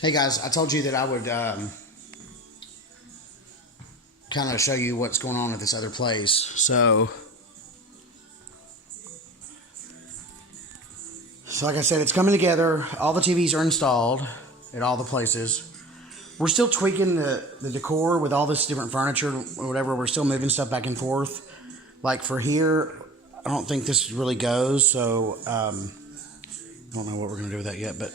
Hey guys, I told you that I would kind of show you what's going on at this other place. So like I said, it's coming together. All the TVs are installed at all the places. We're still tweaking the decor with all this different furniture or whatever. We're still moving stuff back and forth. Like for here, I don't think this really goes. So I don't know what we're going to do with that yet, but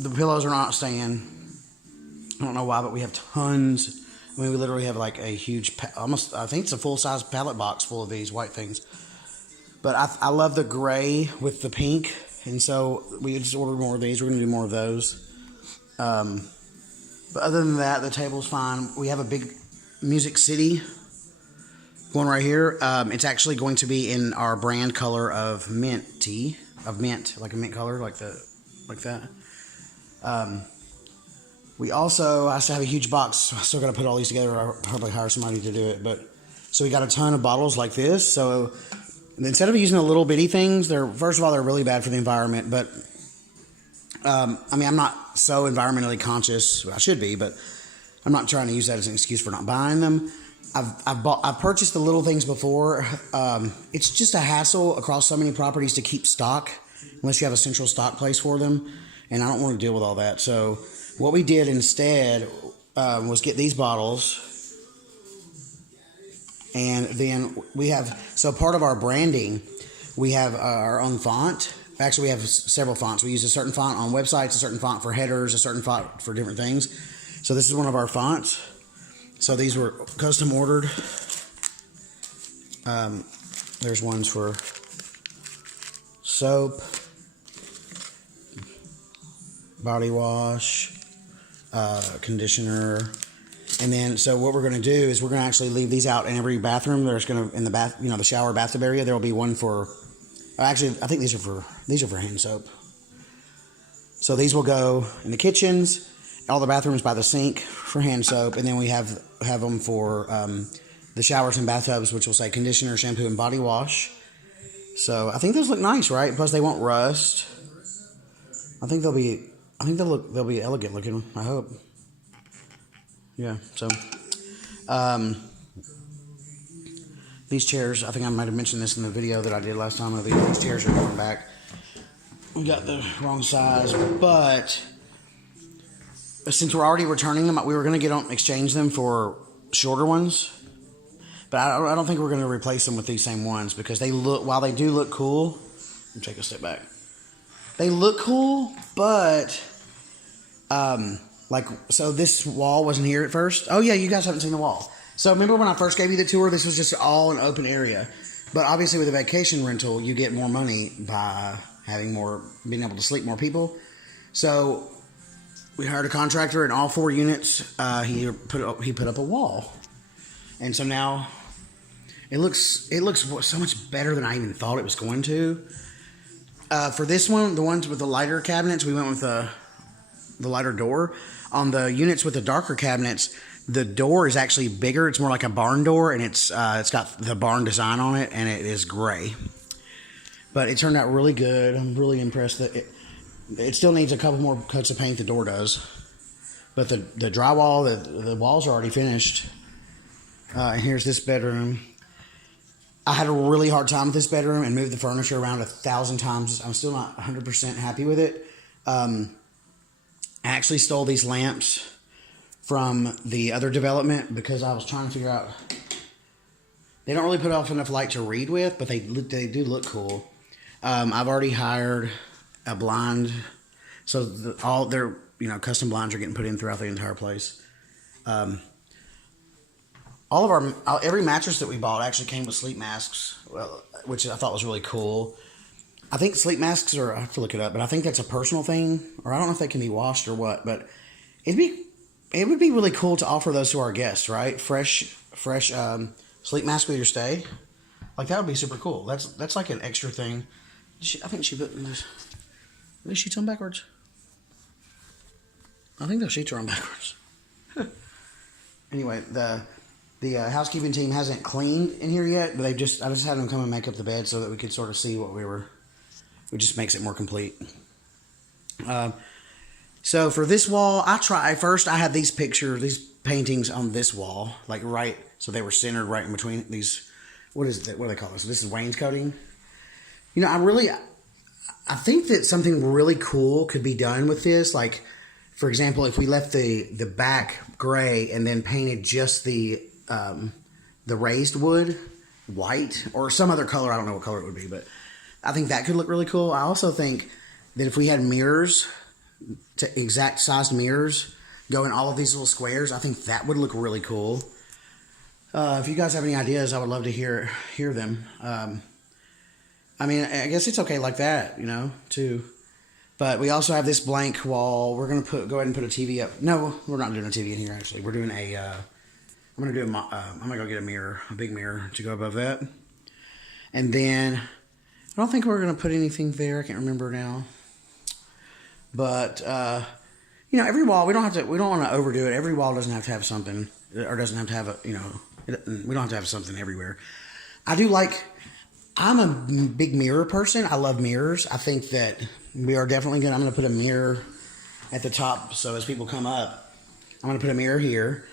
the pillows are not staying. I don't know why, but we have tons. I mean, we literally have like a huge, almost, I think it's a full-size pallet box full of these white things. But I love the gray with the pink, and so we just ordered more of these. We're going to do more of those. But other than that, the table's fine. We have a big Music City one right here. It's actually going to be in our brand color of mint, like a mint color, like that. We also, I still have a huge box. I still got to put all these together. I'll probably hire somebody to do it. But so we got a ton of bottles like this. So instead of using the little bitty things, first of all, they're really bad for the environment. But I mean, I'm not so environmentally conscious. I should be, but I'm not trying to use that as an excuse for not buying them. I've purchased the little things before. It's just a hassle across so many properties to keep stock unless you have a central stock place for them. And I don't want to deal with all that. So what we did instead was get these bottles. And then we have, so part of our branding, we have our own font. Actually, we have several fonts. We use a certain font on websites, a certain font for headers, a certain font for different things. So this is one of our fonts. So these were custom ordered. There's ones for soap, body wash, conditioner, and then so what we're going to do is we're going to actually leave these out in every bathroom. There's going to, in the bath, the shower bathtub area, there will be one for. Actually, I think these are for hand soap. So these will go in the kitchens, all the bathrooms by the sink for hand soap, and then we have them for the showers and bathtubs, which will say conditioner, shampoo, and body wash. So I think those look nice, right? Plus they won't rust. I think they'll be elegant looking. I hope. Yeah. So these chairs, I think I might have mentioned this in the video that I did last time. These chairs are going back. We got the wrong size, but since we're already returning them, we were going to exchange them for shorter ones. But I don't think we're going to replace them with these same ones because while they do look cool. Let me take a step back. They look cool, but so this wall wasn't here at first. Oh yeah, you guys haven't seen the wall. So remember when I first gave you the tour, this was just all an open area. But obviously with a vacation rental, you get more money by being able to sleep more people. So we hired a contractor in all 4 units. He put up a wall. And so now it looks so much better than I even thought it was going to. For this one, the ones with the lighter cabinets, we went with the lighter door. On the units with the darker cabinets, the door is actually bigger. It's more like a barn door, and it's got the barn design on it, and it is gray. But it turned out really good. I'm really impressed that it still needs a couple more coats of paint. The door does, but the drywall, the walls are already finished. And here's this bedroom. I had a really hard time with this bedroom and moved the furniture around 1,000 times. I'm still not 100% happy with it. I actually stole these lamps from the other development because I was trying to figure out. They don't really put off enough light to read with, but they do look cool. I've already hired a blind, so all their custom blinds are getting put in throughout the entire place. Every mattress that we bought actually came with sleep masks, which I thought was really cool. I think sleep masks I have to look it up, but I think that's a personal thing, or I don't know if they can be washed or what, but it would be really cool to offer those to our guests, right? Fresh sleep mask with your stay. Like, that would be super cool. That's like an extra thing. I think she put these sheets on backwards. I think those sheets are on backwards. Anyway, the housekeeping team hasn't cleaned in here yet, but I just had them come and make up the bed so that we could sort of see what it just makes it more complete. So for this wall, I had these paintings on this wall, like right, so they were centered right in between these. What is it? What do they call this? So this is wainscoting. You know, I think that something really cool could be done with this. Like, for example, if we left the back gray and then painted just the raised wood white or some other color. I don't know what color it would be, but I think that could look really cool. I also think that if we had mirrors, to exact sized mirrors, go in all of these little squares, I think that would look really cool. If you guys have any ideas, I would love to hear them. I mean, I guess it's okay like that, you know, too. But we also have this blank wall. We're gonna go ahead and put a TV up. No, we're not doing a TV in here. Actually, we're doing a. I'm gonna go get a mirror, a big mirror to go above that, and then I don't think we're gonna put anything there. I can't remember now. But you know, every wall we don't want to overdo it. Every wall doesn't have to have something, or doesn't have to have we don't have to have something everywhere. I'm a big mirror person. I love mirrors. I think that I'm going to put a mirror at the top. So as people come up, I'm going to put a mirror here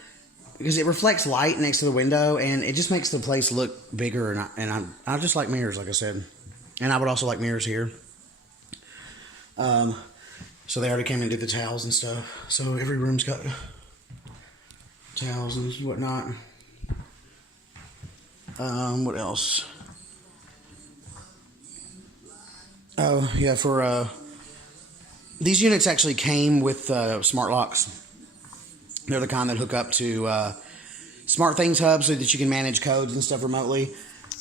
because it reflects light next to the window and it just makes the place look bigger. And I just like mirrors, like I said. And I would also like mirrors here. So they already came and did the towels and stuff. So every room's got towels and whatnot. What else? Oh, yeah, for these units actually came with smart locks. They're the kind that hook up to SmartThings Hub so that you can manage codes and stuff remotely.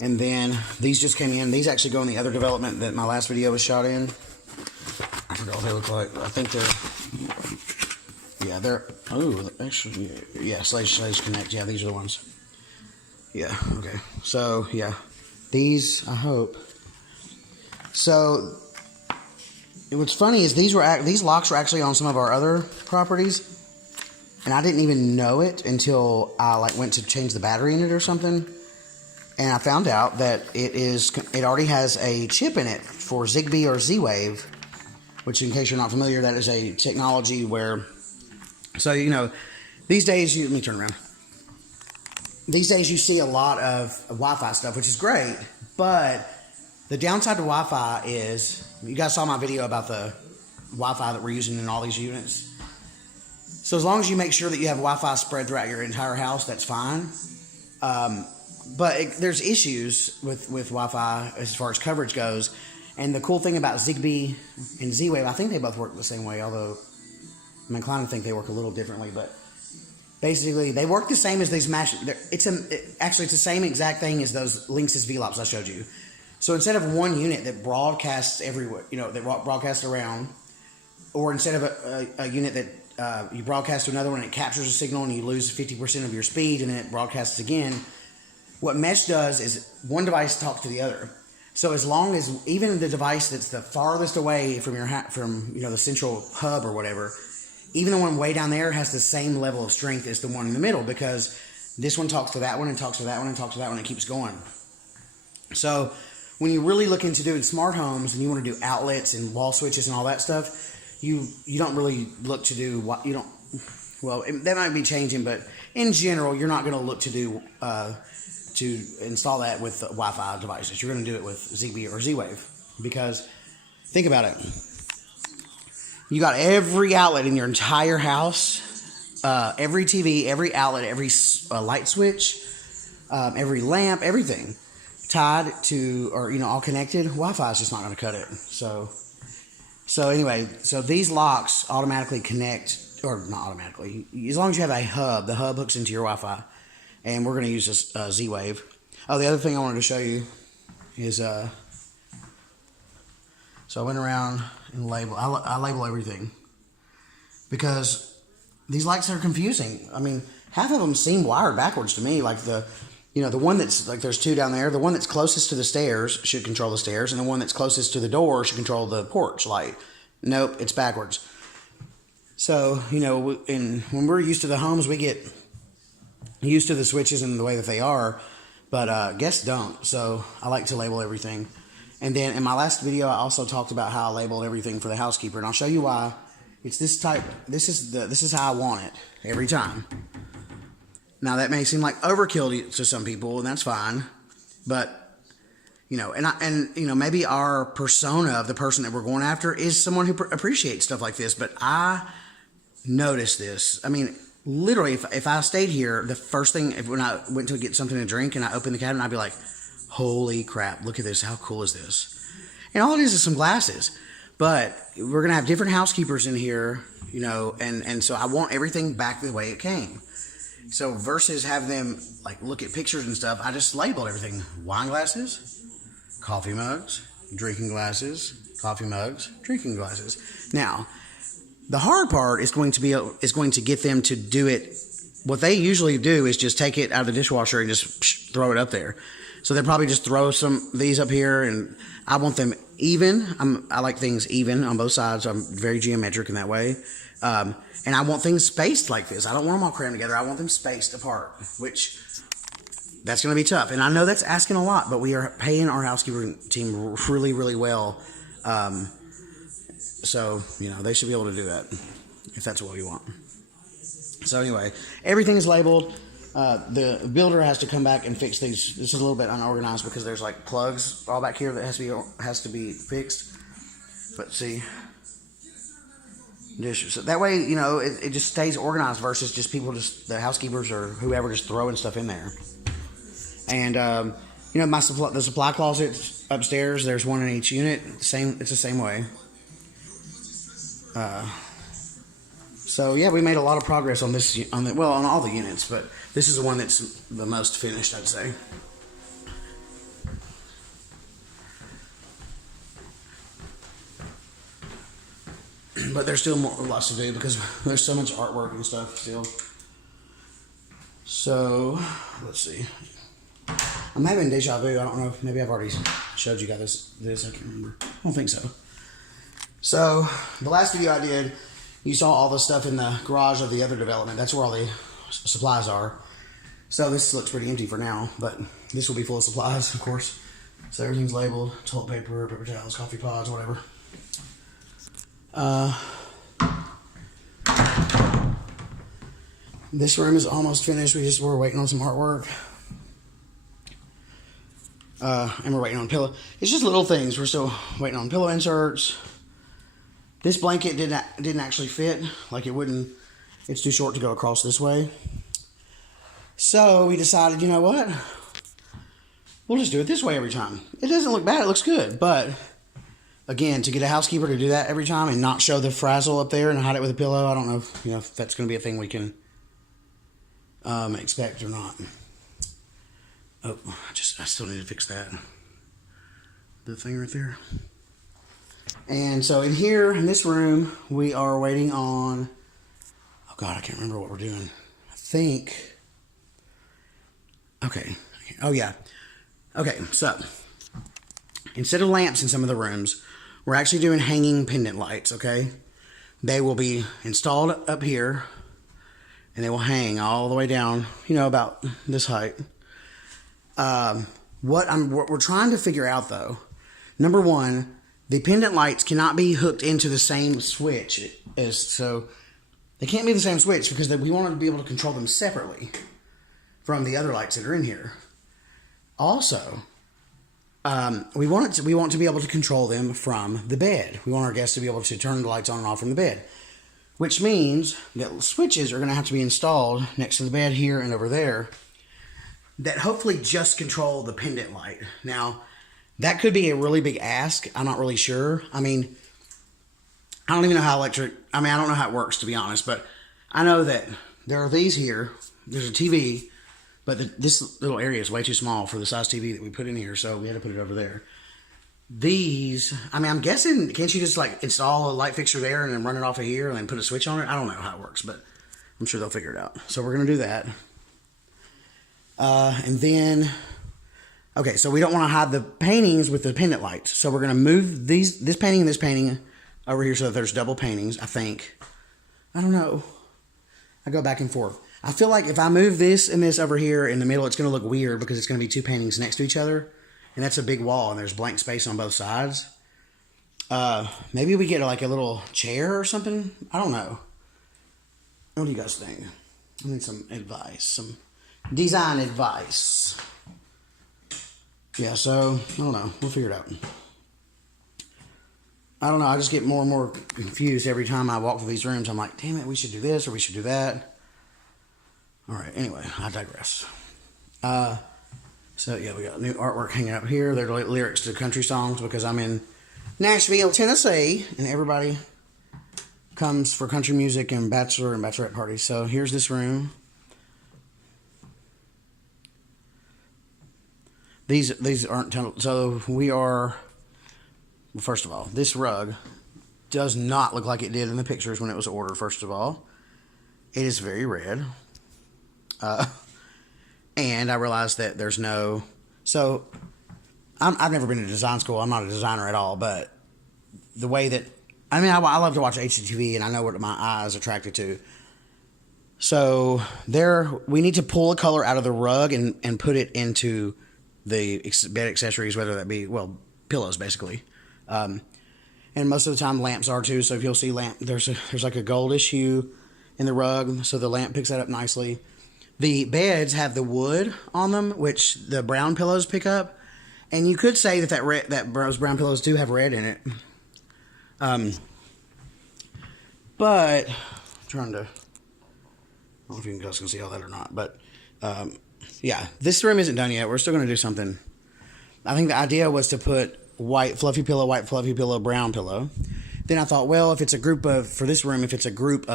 And then these just came in. These actually go in the other development that my last video was shot in. I forgot what they look like. I think actually, yeah, Slash Connect. Yeah, these are the ones. Yeah, okay. So, yeah, these, I hope. So, what's funny is these locks were actually on some of our other properties, and I didn't even know it until I went to change the battery in it or something, and I found out that it already has a chip in it for Zigbee or Z-Wave, which, in case you're not familiar, that is a technology where, so you know, these days let me turn around. These days you see a lot of Wi-Fi stuff, which is great, but the downside to Wi-Fi is, you guys saw my video about the Wi-Fi that we're using in all these units. So as long as you make sure that you have Wi-Fi spread throughout your entire house, that's fine. But there's issues with Wi-Fi as far as coverage goes. And the cool thing about Zigbee and Z-Wave, I think they both work the same way, although I'm inclined to think they work a little differently. But basically, they work the same as these mesh. It's the same exact thing as those Linksys VLOPs I showed you. So instead of one unit that broadcasts everywhere, you know, that broadcasts around, or instead of a unit that you broadcast to another one and it captures a signal and you lose 50% of your speed and then it broadcasts again, what mesh does is one device talks to the other. So as long as even the device that's the farthest away from the central hub or whatever, even the one way down there has the same level of strength as the one in the middle, because this one talks to that one and talks to that one and talks to that one and it keeps going. So when you really look into doing smart homes and you want to do outlets and wall switches and all that stuff, you don't really look to do what you don't. Well, that might be changing, but in general, you're not going to look to do to install that with Wi-Fi devices. You're going to do it with Zigbee or Z-Wave, because think about it. You got every outlet in your entire house, every TV, every outlet, every light switch, every lamp, everything tied to, or all connected. Wi-Fi is just not going to cut it. So anyway, so these locks automatically connect, or not automatically, as long as you have a hub. The hub hooks into your Wi-Fi, and we're going to use this Z-Wave. Oh, the other thing I wanted to show you is so I went around and I label everything, because these lights are confusing. I mean, half of them seem wired backwards to me. Like the one that's like, there's two down there. The one that's closest to the stairs should control the stairs, and the one that's closest to the door should control the porch light. Nope, it's backwards. So, when we're used to the homes, we get used to the switches and the way that they are, but guests don't. So I like to label everything. And then in my last video, I also talked about how I labeled everything for the housekeeper, and I'll show you why It's this type. This is how I want it every time. Now that may seem like overkill to some people, and that's fine. But maybe our persona of the person that we're going after is someone who appreciates stuff like this. But I noticed this. I mean, literally, if I stayed here, the first thing when I went to get something to drink and I opened the cabinet, I'd be like, "Holy crap! Look at this! How cool is this?" And all it is some glasses. But we're going to have different housekeepers in here, and so I want everything back the way it came. So versus have them like look at pictures and stuff, I just labeled everything. Wine glasses, coffee mugs, drinking glasses, coffee mugs, drinking glasses. Now, the hard part is going to get them to do it. What they usually do is just take it out of the dishwasher and just throw it up there. So they'll probably just throw some of these up here, and I want them even. I like things even on both sides. I'm very geometric in that way. And I want things spaced like this. I don't want them all crammed together. I want them spaced apart, which that's going to be tough. And I know that's asking a lot, but we are paying our housekeeping team really, really well. So, they should be able to do that if that's what we want. So anyway, everything is labeled. The builder has to come back and fix these. This is a little bit unorganized because there's like plugs all back here that has to be fixed. But see, so that way it just stays organized versus just the housekeepers or whoever just throwing stuff in there. And the supply closet upstairs. There's one in each unit. It's the same way. So yeah, we made a lot of progress on this on all the units, but this is the one that's the most finished, I'd say. But there's still lots to do because there's so much artwork and stuff still. So let's see. I'm having deja vu. I don't know if maybe I've already showed you guys this. I can't remember. I don't think so. So the last video I did, you saw all the stuff in the garage of the other development. That's where all the supplies are. So this looks pretty empty for now, but this will be full of supplies, of course. So everything's labeled: toilet paper, paper towels, coffee pods, whatever. This room is almost finished. We're waiting on some artwork. And we're waiting on pillow. It's just little things. We're still waiting on pillow inserts. This blanket didn't actually fit. Like it wouldn't. It's too short to go across this way. So we decided, you know what? We'll just do it this way every time. It doesn't look bad. It looks good. But again, to get a housekeeper to do that every time and not show the frazzle up there and hide it with a pillow, I don't know if that's going to be a thing we can expect or not. Oh, I still need to fix that. The thing right there. And so in here, in this room, we are waiting on, oh God, I can't remember what we're doing. I think, okay. Oh yeah. Okay, so instead of lamps in some of the rooms, we're actually doing hanging pendant lights, okay? They will be installed up here, and they will hang all the way down, about this height. What we're trying to figure out, though, number one, the pendant lights cannot be hooked into the same switch so they can't be the same switch because we wanted to be able to control them separately from the other lights that are in here. Also, we want to be able to control them from the bed. We want our guests to be able to turn the lights on and off from the bed, which means that switches are going to have to be installed next to the bed here and over there that hopefully just control the pendant light. Now, that could be a really big ask. I'm not really sure. I mean, I don't even know how I don't know how it works, to be honest, but I know that there are these here. There's a TV, but this little area is way too small for the size TV that we put in here, so we had to put it over there. These, I'm guessing, can't you just install a light fixture there and then run it off of here and then put a switch on it? I don't know how it works, but I'm sure they'll figure it out. So we're going to do that. And then, okay, so we don't want to hide the paintings with the pendant lights. So we're going to move this painting and this painting over here so that there's double paintings, I think. I don't know. I go back and forth. I feel like if I move this and this over here in the middle, it's going to look weird because it's going to be two paintings next to each other. And that's a big wall and there's blank space on both sides. Maybe we get like a little chair or something. I don't know. What do you guys think? I need some advice, some design advice. Yeah, so I don't know. We'll figure it out. I don't know. I just get more and more confused every time I walk through these rooms. I'm like, damn it, we should do this or we should do that. All right. Anyway, I digress. So yeah, we got new artwork hanging up here. They're lyrics to country songs because I'm in Nashville, Tennessee, and everybody comes for country music and bachelor and bachelorette parties. So here's this room. These aren't so we are. Well, first of all, this rug does not look like it did in the pictures when it was ordered. First of all, it is very red. And I realized that there's no... So, I've never been to design school. I'm not a designer at all, but the way that... I mean, I love to watch HGTV, and I know what my eye is attracted to. So, we need to pull a color out of the rug and put it into the bed accessories, whether that be, well, pillows, basically. And most of the time, lamps are too. So, if you'll see there's like a goldish hue in the rug, so the lamp picks that up nicely. The beds have the wood on them, which the brown pillows pick up, and you could say that those brown pillows do have red in it. But I'm trying to, I don't know if you guys can see all that or not, but yeah, this room isn't done yet. We're still going to do something. I think the idea was to put white fluffy pillow, brown pillow. Then I thought, well, if it's a group of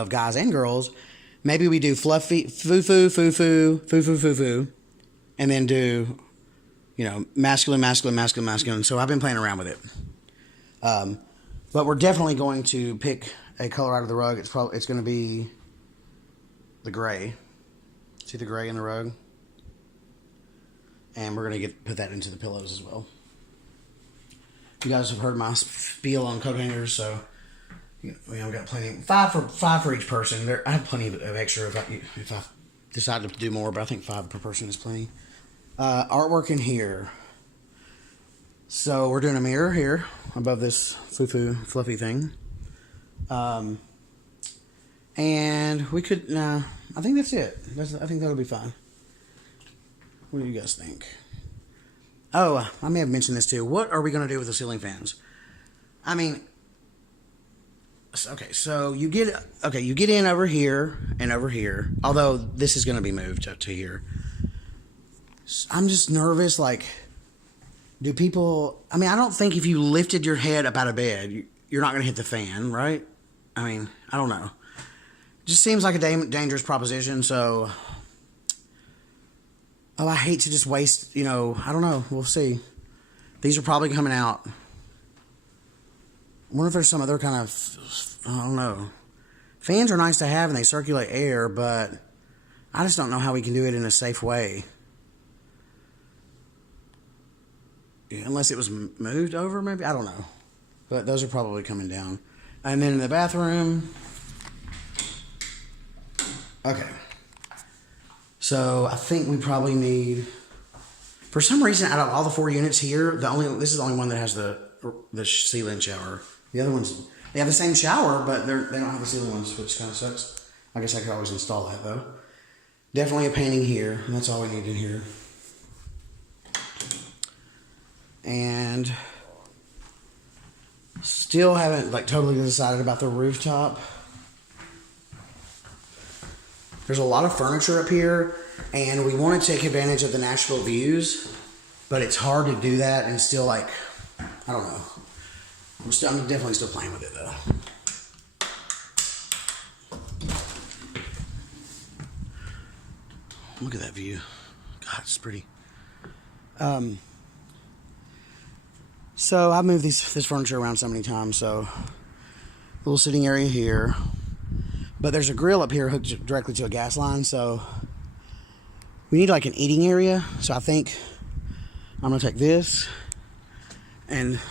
guys and girls, maybe we do fluffy, foo-foo, and then do, masculine. So I've been playing around with it. But we're definitely going to pick a color out of the rug. It's going to be the gray. See the gray in the rug? And we're going to put that into the pillows as well. You guys have heard my spiel on coat hangers, so... I've got plenty. Five for each person. I have plenty of extra if I decide to do more, but I think 5 per person is plenty. Artwork in here. So we're doing a mirror here above this fluffy thing. And we could. I think that's it. I think that'll be fine. What do you guys think? Oh, I may have mentioned this too. What are we going to do with the ceiling fans? I mean. Okay, so you get in over here and over here. Although this is going to be moved to here. I'm just nervous. Like, do people? I mean, I don't think if you lifted your head up out of bed, you're not going to hit the fan, right? I mean, I don't know. It just seems like a dangerous proposition. So, I hate to just waste. I don't know. We'll see. These are probably coming out. I wonder if there's some other kind of, I don't know. Fans are nice to have and they circulate air, but I just don't know how we can do it in a safe way. Yeah, unless it was moved over, maybe? I don't know. But those are probably coming down. And then in the bathroom. Okay. So I think we probably need, for some reason, out of all the 4 units here, this is the only one that has the ceiling shower. The other ones, they have the same shower, but they don't have the ceiling ones, which kind of sucks. I guess I could always install that, though. Definitely a painting here, and that's all we need in here. And still haven't, totally decided about the rooftop. There's a lot of furniture up here, and we want to take advantage of the Nashville views, but it's hard to do that and still, I don't know. I'm definitely still playing with it, though. Look at that view. God, it's pretty. So I've moved this furniture around so many times. So little sitting area here, but there's a grill up here hooked directly to a gas line. So we need an eating area. So I think I'm gonna take this and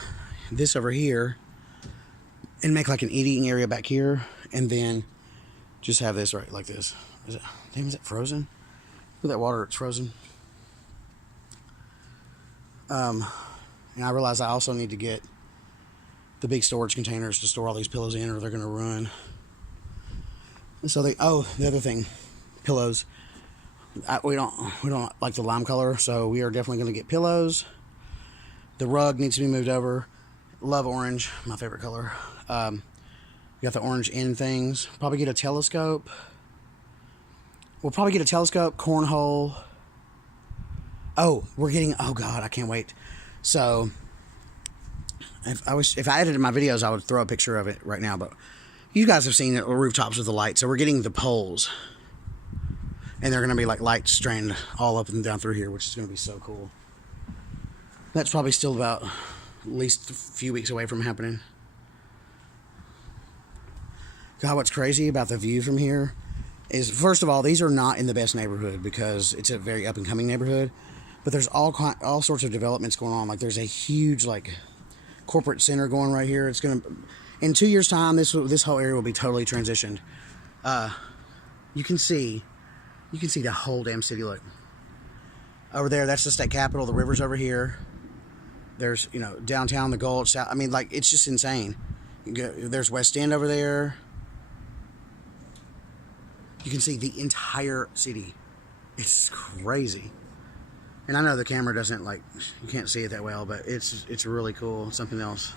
this over here and make an eating area back here, and then just have this right like this. Is it frozen? Look at that water, it's frozen. And I realize I also need to get the big storage containers to store all these pillows in, or they're going to ruin. So the other thing, pillows. We don't like the lime color, so we are definitely going to get pillows. The rug needs to be moved over. Love orange, my favorite color. We got the orange end things. Probably get a telescope. We'll probably get a telescope, cornhole. Oh, oh God, I can't wait. So, if I edited my videos, I would throw a picture of it right now, but you guys have seen the rooftops with the lights, so we're getting the poles. And they're going to be like lights strained all up and down through here, which is going to be so cool. That's probably still about at least a few weeks away from happening. God, what's crazy about the view from here is, first of all, these are not in the best neighborhood because it's a very up-and-coming neighborhood. But there's all sorts of developments going on. Like there's a huge like corporate center going right here. It's going to, in 2 years' time, this whole area will be totally transitioned. You can see the whole damn city. Look over there, that's the state capitol. The river's over here. There's, downtown, the Gulch. I mean, like, it's just insane. There's West End over there. You can see the entire city. It's crazy. And I know the camera doesn't, like, you can't see it that well, but it's really cool. It's something else.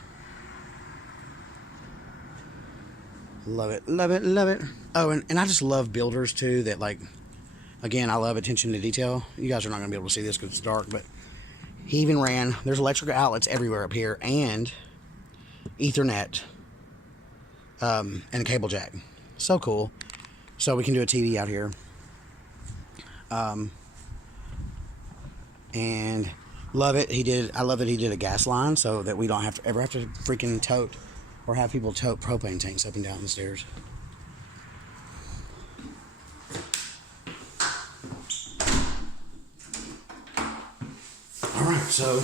Love it, love it, love it. Oh, and I just love builders, too, that, like, again, I love attention to detail. You guys are not going to be able to see this because it's dark, but he even ran, there's electrical outlets everywhere up here, and Ethernet, and a cable jack. So cool. So we can do a TV out here. And love it. I love that he did a gas line so that we don't ever have to freaking tote or have people tote propane tanks up and down the stairs. Alright, so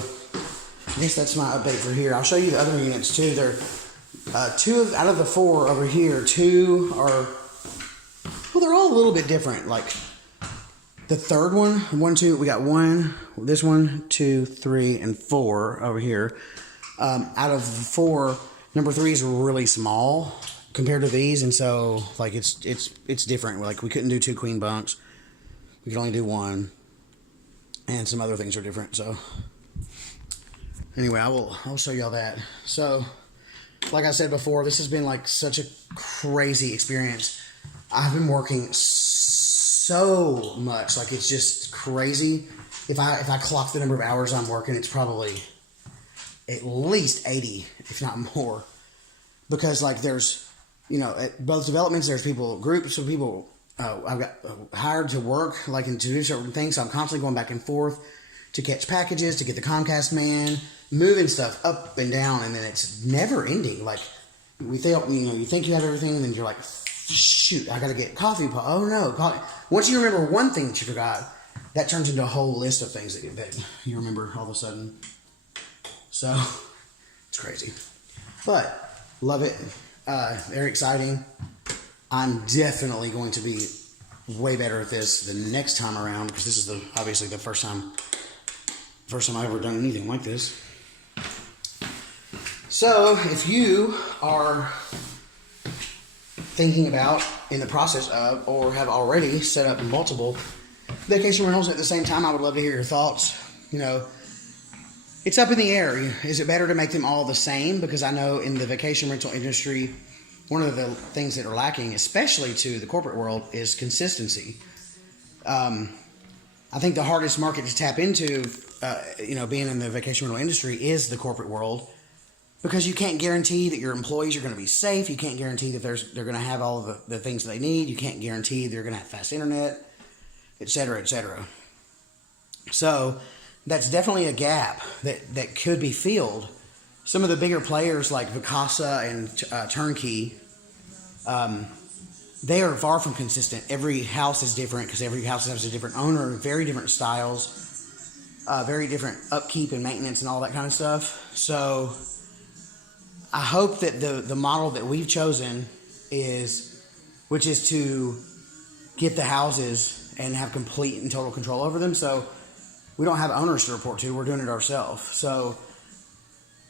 I guess that's my update for here. I'll show you the other units too. They're out of the 4 over here, 2 are, well, they're all a little bit different. Like the third one, 1, 2, we got 1, this 1, 2, 3, and 4 over here. Out of the 4, number 3 is really small compared to these, and so like it's different. Like we couldn't do 2 queen bunks. We could only do 1. And some other things are different. So anyway, I'll show y'all that. So like I said before, this has been like such a crazy experience. I've been working so much, like it's just crazy. If I clock the number of hours I'm working, it's probably at least 80, if not more. Because like there's, at both developments, there's groups of people I've got hired to work, like, and to do certain things. So I'm constantly going back and forth to catch packages, to get the Comcast man, moving stuff up and down, and then it's never ending. Like, you think you have everything, and then you're like, shoot, I got to get coffee pot. Oh no, coffee. Once you remember one thing that you forgot, that turns into a whole list of things that you remember all of a sudden. So it's crazy, but love it. Very exciting. I'm definitely going to be way better at this the next time around, because this is obviously the first time I've ever done anything like this. So if you are thinking about, in the process of, or have already set up multiple vacation rentals at the same time, I would love to hear your thoughts. It's up in the air. Is it better to make them all the same? Because I know in the vacation rental industry, one of the things that are lacking, especially to the corporate world, is consistency. I think the hardest market to tap into, being in the vacation rental industry, is the corporate world, because you can't guarantee that your employees are going to be safe. You can't guarantee that they're going to have all of the things that they need. You can't guarantee they're going to have fast internet, et cetera, et cetera. So that's definitely a gap that could be filled. Some of the bigger players like Vacasa and Turnkey, they are far from consistent. Every house is different because every house has a different owner, very different styles, very different upkeep and maintenance and all that kind of stuff. So I hope that the model that we've chosen which is to get the houses and have complete and total control over them. So we don't have owners to report to. We're doing it ourselves. So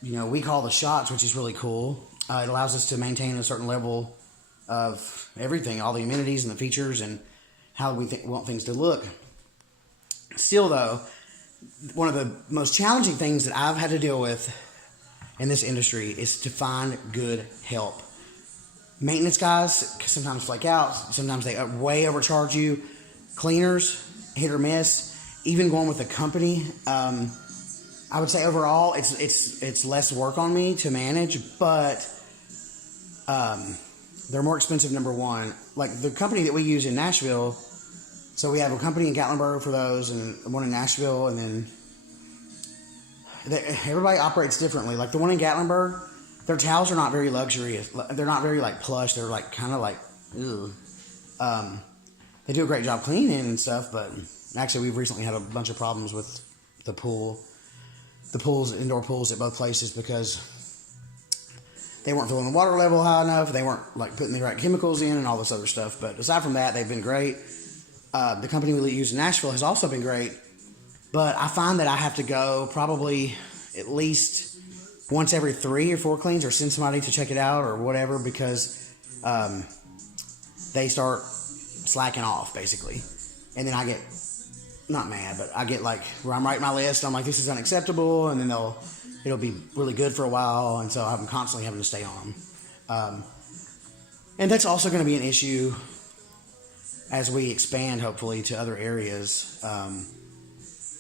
we call the shots, which is really cool. It allows us to maintain a certain level of everything, all the amenities and the features and how we want things to look. Still, though, one of the most challenging things that I've had to deal with in this industry is to find good help. Maintenance guys sometimes flake out. Sometimes they way overcharge you. Cleaners, hit or miss. Even going with a company, I would say overall it's less work on me to manage, but they're more expensive. Number one, like the company that we use in Nashville. So we have a company in Gatlinburg for those, and one in Nashville, and then everybody operates differently. Like the one in Gatlinburg, their towels are not very luxurious. They're not very like plush. They're like kind of like, ugh. They do a great job cleaning and stuff, but actually we've recently had a bunch of problems with the indoor pools at both places because they weren't filling the water level high enough. They weren't like putting the right chemicals in and all this other stuff. But aside from that, they've been great. The company we use in Nashville has also been great. But I find that I have to go probably at least once every 3 or 4 cleans or send somebody to check it out or whatever because they start slacking off basically. And then I get, not mad, but I get like where I'm writing my list. I'm like, this is unacceptable. And then it'll be really good for a while. And so I'm constantly having to stay on them. And that's also going to be an issue as we expand, hopefully, to other areas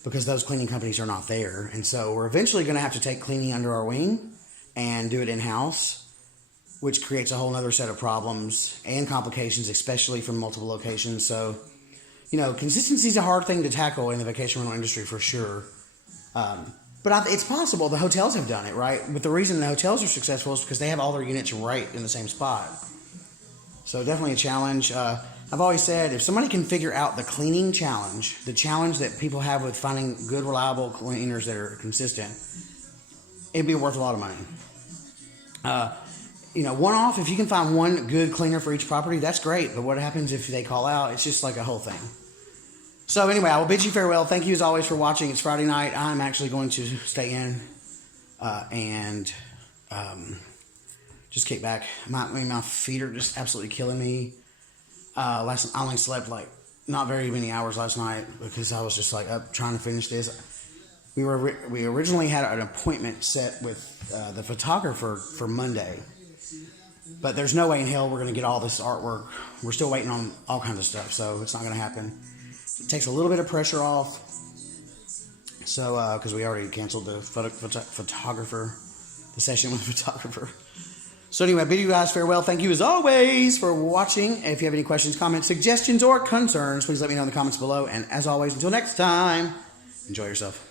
because those cleaning companies are not there. And so we're eventually going to have to take cleaning under our wing and do it in-house, which creates a whole other set of problems and complications, especially from multiple locations. So, consistency is a hard thing to tackle in the vacation rental industry for sure. But it's possible. The hotels have done it, right? But the reason the hotels are successful is because they have all their units right in the same spot. So definitely a challenge. I've always said if somebody can figure out the cleaning challenge, the challenge that people have with finding good, reliable cleaners that are consistent, it'd be worth a lot of money. One-off, if you can find one good cleaner for each property, that's great. But what happens if they call out? It's just like a whole thing. So anyway, I will bid you farewell. Thank you as always for watching. It's Friday night. I'm actually going to stay in and just kick back. My feet are just absolutely killing me. I only slept like not very many hours last night because I was just like up trying to finish this. We originally had an appointment set with the photographer for Monday, but there's no way in hell we're going to get all this artwork. We're still waiting on all kinds of stuff, so it's not going to happen. It takes a little bit of pressure off. So because we already canceled the photographer, the session with the photographer. So anyway, I bid you guys farewell. Thank you as always for watching. If you have any questions, comments, suggestions, or concerns, please let me know in the comments below. And as always, until next time, enjoy yourself.